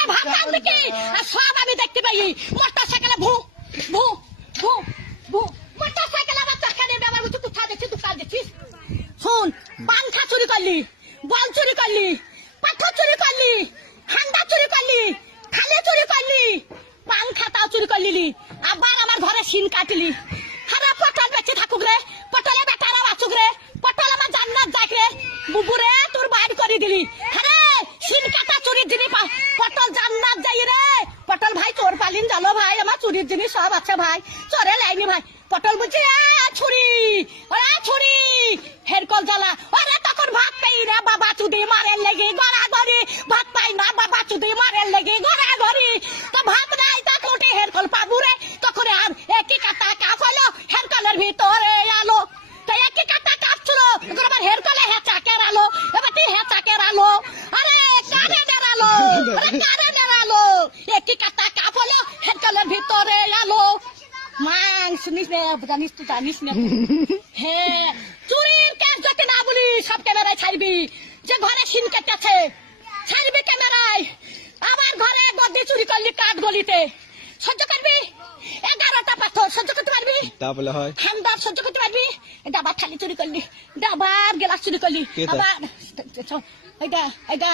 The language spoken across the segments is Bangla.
সন্ধ্যায় ভাত রাঁধবে কি আর সব আমি দেখতে পাই মোটর সাইকেলে ভু ভু ভু ভু মোটর সাইকেলে আমার তরকারি ব্যবহার করছি কোথা দেখছি দোকান দেখছিস শুন পাংখা চুরি করলি বল চুরি করলি পাথর চুরি করলি হান্ডা চুরি করলি খালে চুরি করলি পাংখাটাও চুরি করলি আবার আমার ঘরে সিন কাটলি হারা পটল বেঁচে থাকুক রে পটলে বেটারা বাঁচুক রে পটল আমার জান্নাত যাক রে বুবুরে তোর বাইর করে দিলি আরে সিন কাটা চুরির জিনিস পটল জান্নাত যাই রে পটল ভাই তোর পালিন জানো ভাই আমার চুরির জিনিস সব আছে ভাই চরে লাইনি ভাই পটল বলছে ছুরি ওরা ছুরি হেরকল জ্বালা ওরে তখন ভাত পাই রে বাবা চুদি মারের লেগে গড়া গড়ি ভাত পাই না বাবা চুদি মারের লেগে গড়া গড়ি তো ভাত নাই তা কোটে হেরকল পাবু রে তখন আর একই কাটা কাপ হলো হেরকলের ভিতরে আলো তো একই কাটা কাপ ছিল আবার হেরকলে হেঁচা কেরালো এবার তুই হেঁচা কেরালো আরে কারে ডেরালো আরে কারে ডেরালো একই কাটা কাপ হলো হেরকলের ভিতরে আলো মান শুনিস না জানিস তুই জানিস না হ্যাঁ চুরির কেস যদি না বলি সব ক্যামেরায় ছাড়বি যে ঘরে সিন কেটেছে ছাড়বি ক্যামেরায় আমার ঘরে গদ্দি চুরি করলি কাঠ গলিতে সহ্য করবি 11টা পাথর সহ্য করতে পারবি তা বলে হয় হামদার সহ্য করতে পারবি ডাবার থালি চুরি করলি ডাবার গ্লাস চুরি করলি আবার এটা এটা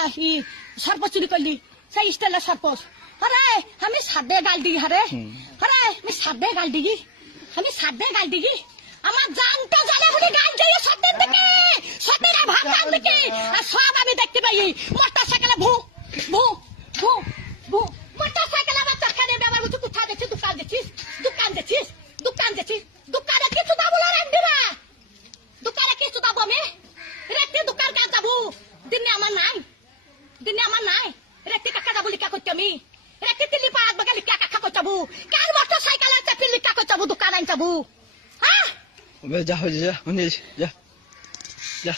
সর্প চুরি করলি সেই স্টাইলের সর্প আরে আমি সাদে গাল দিই আরে আরে আমি সাদে গাল দিই আমি সাদে গাল দিই আমার জানতে জানে বলে গাল দিই সত্যের দিকে সত্যের ভাত দিকে আর সব আমি দেখতে পাই মোটর সাইকেলে ভু ভু ভু ভু মোটর সাইকেলে আমার তরকারি ব্যবহার করছি কোথা দেখছিস দোকান দেখছিস দোকান দেখছিস দোকান দেখছিস দোকানে কিছু দাবো না রাখবি না দোকানে কিছু দাবো আমি রেখে দোকান কাজ যাবো দিনে আমার নাই রেখে কাকা যাবো লিখা করছি আমি রেখে তিলি পাড়াত বাগে লিখা কাকা করছাবো কার মোটর সাইকেলে চাপি লিখা করছাবো দোকান আনছাবো হ্যাঁ যা যা যা যা